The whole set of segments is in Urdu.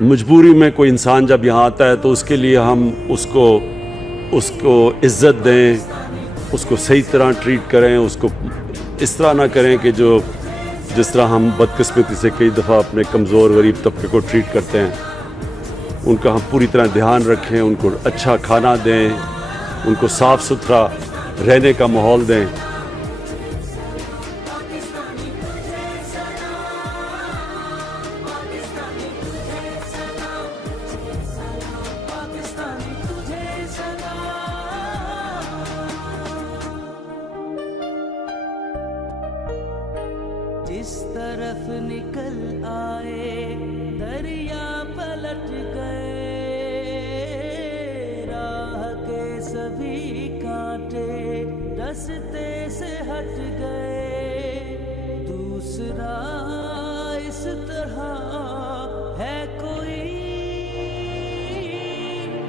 مجبوری میں کوئی انسان جب یہاں آتا ہے تو اس کے لیے ہم اس کو عزت دیں، اس کو صحیح طرح ٹریٹ کریں، اس کو اس طرح نہ کریں کہ جس طرح ہم بدقسمتی سے کئی دفعہ اپنے کمزور غریب طبقے کو ٹریٹ کرتے ہیں. ان کا ہم پوری طرح دھیان رکھیں، ان کو اچھا کھانا دیں، ان کو صاف ستھرا رہنے کا ماحول دیں. جس طرف نکل آئے دریا پلٹ گئے، راہ کے سبھی کانٹے رستے سے ہٹ گئے. دوسرا اس طرح ہے کوئی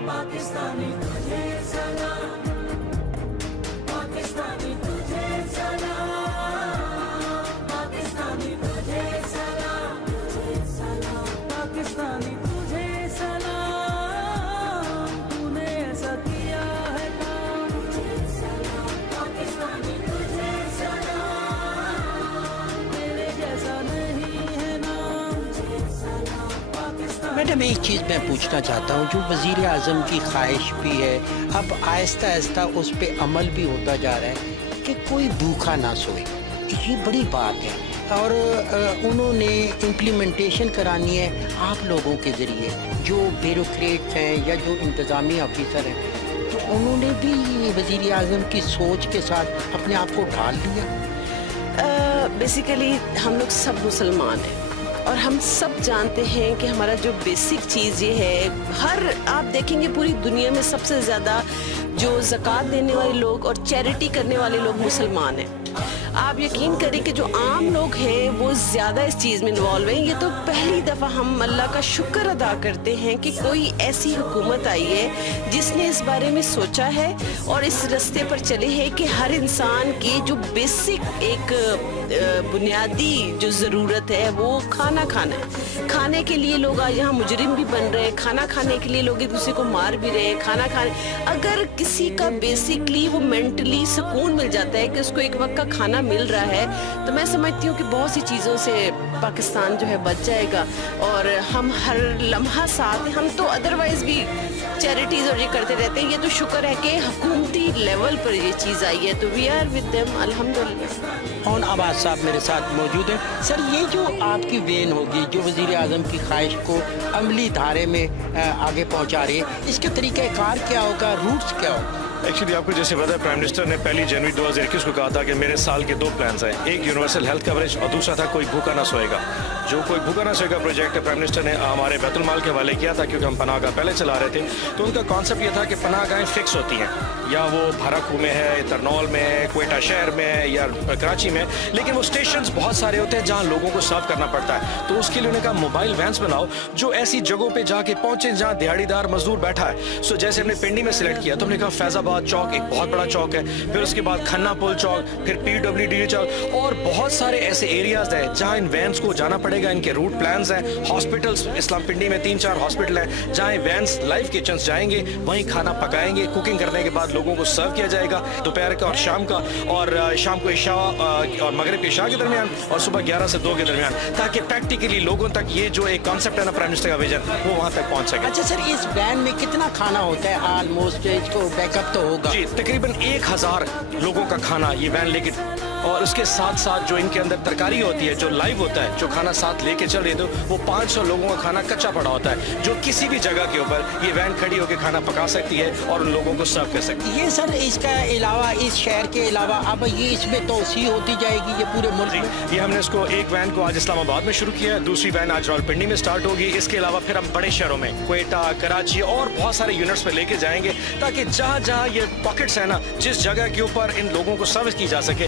پاکستانی تجھے سلام، پاکستانی تجھے سلام، پاکستانی تجھے سلام، پاکستانی تجھے سلام. تو نے ایسا کیا ہے کام، پاکستانی تجھے سلام، تیرے جیسا نہیں ہے نام. میڈم ایک چیز میں پوچھنا چاہتا ہوں، جو وزیر اعظم کی خواہش بھی ہے، اب آہستہ آہستہ اس پہ عمل بھی ہوتا جا رہا ہے کہ کوئی بھوکا نہ سوئے. یہ بڑی بات ہے اور انہوں نے امپلیمنٹیشن کرانی ہے آپ لوگوں کے ذریعے، جو بیوروکریٹس ہیں یا جو انتظامی آفیسر ہیں. تو انہوں نے بھی وزیر اعظم کی سوچ کے ساتھ اپنے آپ کو ڈھال لیا. بیسیکلی ہم لوگ سب مسلمان ہیں اور ہم سب جانتے ہیں کہ ہمارا جو بیسک چیز یہ ہے، آپ دیکھیں گے پوری دنیا میں سب سے زیادہ جو زکوٰۃ دینے والے لوگ اور چیریٹی کرنے والے لوگ مسلمان ہیں. آپ یقین کریں کہ جو عام لوگ ہیں وہ زیادہ اس چیز میں انوالو ہیں. یہ تو پہلی دفعہ ہم اللہ کا شکر ادا کرتے ہیں کہ کوئی ایسی حکومت آئی ہے جس نے اس بارے میں سوچا ہے اور اس راستے پر چلے ہیں کہ ہر انسان کی جو بیسک ایک بنیادی جو ضرورت ہے وہ کھانا کھانا ہے. کھانے کے لیے لوگ آج یہاں مجرم بھی بن رہے ہیں، کھانا کھانے کے لیے لوگ ایک دوسرے کو مار بھی رہے ہیں. کھانا کھانے اگر کسی کا بیسکلی وہ مینٹلی سکون مل جاتا ہے کہ اس کو ایک وقت کا کھانا مل رہا ہے، تو میں سمجھتی ہوں کہ بہت سی چیزوں سے پاکستان جو ہے بچ جائے گا. اور ہم ہر لمحہ ساتھ ہیں. ہم تو ادروائز بھی چیریٹیز اور یہ کرتے رہتے ہیں. یہ تو شکر ہے کہ حکومتی لیول پر یہ چیز آئی ہے، تو وی آر ود دیم الحمدللہ. اور عباس صاحب میرے ساتھ موجود ہیں. سر، یہ جو آپ کی وین ہوگی جو وزیر اعظم کی خواہش کو عملی دھارے میں آگے پہنچا رہی ہے، اس کے طریقہ کار کیا ہوگا، روٹس کیا ہوگا؟ ایکچولی آپ کو جیسے پتا ہے، پرائم منسٹر نے 1 جنوری 2021 کو کہا تھا کہ میرے سال کے 2 پلانز ہیں، ایک یونیورسل ہیلتھ کوریج اور دوسرا تھا کوئی بھوکا نہ سوئے گا. جو کوئی بھوکا نہ سوئے گا پروجیکٹ پرائم منسٹر نے ہمارے بیت المال کے حوالے کیا تھا، کیونکہ ہم پناہ گاہ پہلے چلا رہے تھے. تو ان کا کانسیپٹ یہ تھا کہ پناہ گاہیں فکس ہوتی ہیں، یا وہ بھارکو میں ہے، ترنول میں ہے، کوئٹہ شہر میں ہے یا کراچی میں، لیکن وہ اسٹیشنز بہت سارے ہوتے ہیں جہاں لوگوں کو سرو کرنا پڑتا ہے. تو اس کے لیے انہوں نے کہا موبائل وینس بناؤ جو ایسی جگہوں پہ جا کے پہنچے جہاں دیہڑی دار مزدور بیٹھا ہے. سو جیسے ہم نے پنڈی میں سلیکٹ کیا تو ہم نے کہا فیض آباد چوک ایک بہت بڑا چوک ہے، پھر اس کے بعد کھنہ پل چوک، پھر PWD چوک، اور بہت سارے ایسے ایریاز ہیں جہاں ان وینس کو جانا پڑے گا. ان کے روٹ پلانز ہیں. ہاسپٹلس اسلام پنڈی میں 3-4 ہاسپٹل ہیں جہاں وینس لائف کچنس جائیں گے، وہیں کھانا پکائیں گے. کوکنگ کرنے کے بعد لوگوں کو سرو کیا جائے گا دوپہر کا اور شام کا، اور شام کو عشاء اور مغرب کی عشاء کے درمیان، اور صبح 11 سے 2 کے درمیان، تاکہ پریکٹیکلی لوگوں تک یہ جو ایک کانسیپٹ ہے نا پرائم منسٹر کا ویژن، وہ وہاں تک پہنچ سکے. اچھا سر، اس وین میں کتنا کھانا ہوتا ہے آلموسٹ؟ اس کو بیک اپ تو ہوگا جی، تقریباً 1000 لوگوں کا کھانا یہ وین لے کے، اور اس کے ساتھ ساتھ جو ان کے اندر ترکاری ہوتی ہے، جو لائیو ہوتا ہے، جو کھانا ساتھ لے کے چل رہے تھے، وہ 500 لوگوں کا کھانا کچا پڑا ہوتا ہے، جو کسی بھی جگہ کے اوپر یہ وین کھڑی ہو کے کھانا پکا سکتی ہے اور ان لوگوں کو سرو کر سکتی ہے. یہ سر اس کا علاوہ، اس شہر کے علاوہ اب یہ اس میں توسیع ہوتی جائے گی یہ پورے ملک میں؟ یہ ہم نے اس کو ایک وین کو آج اسلام آباد میں شروع کیا ہے، دوسری وین آج راولپنڈی میں سٹارٹ ہوگی. اس کے علاوہ پھر ہم بڑے شہروں میں کوئٹہ، کراچی اور بہت سارے یونٹس پہ لے کے جائیں گے، تاکہ جہاں جہاں یہ پاکٹس ہیں نا، جس جگہ کے اوپر ان لوگوں کو سروس کی جا سکے،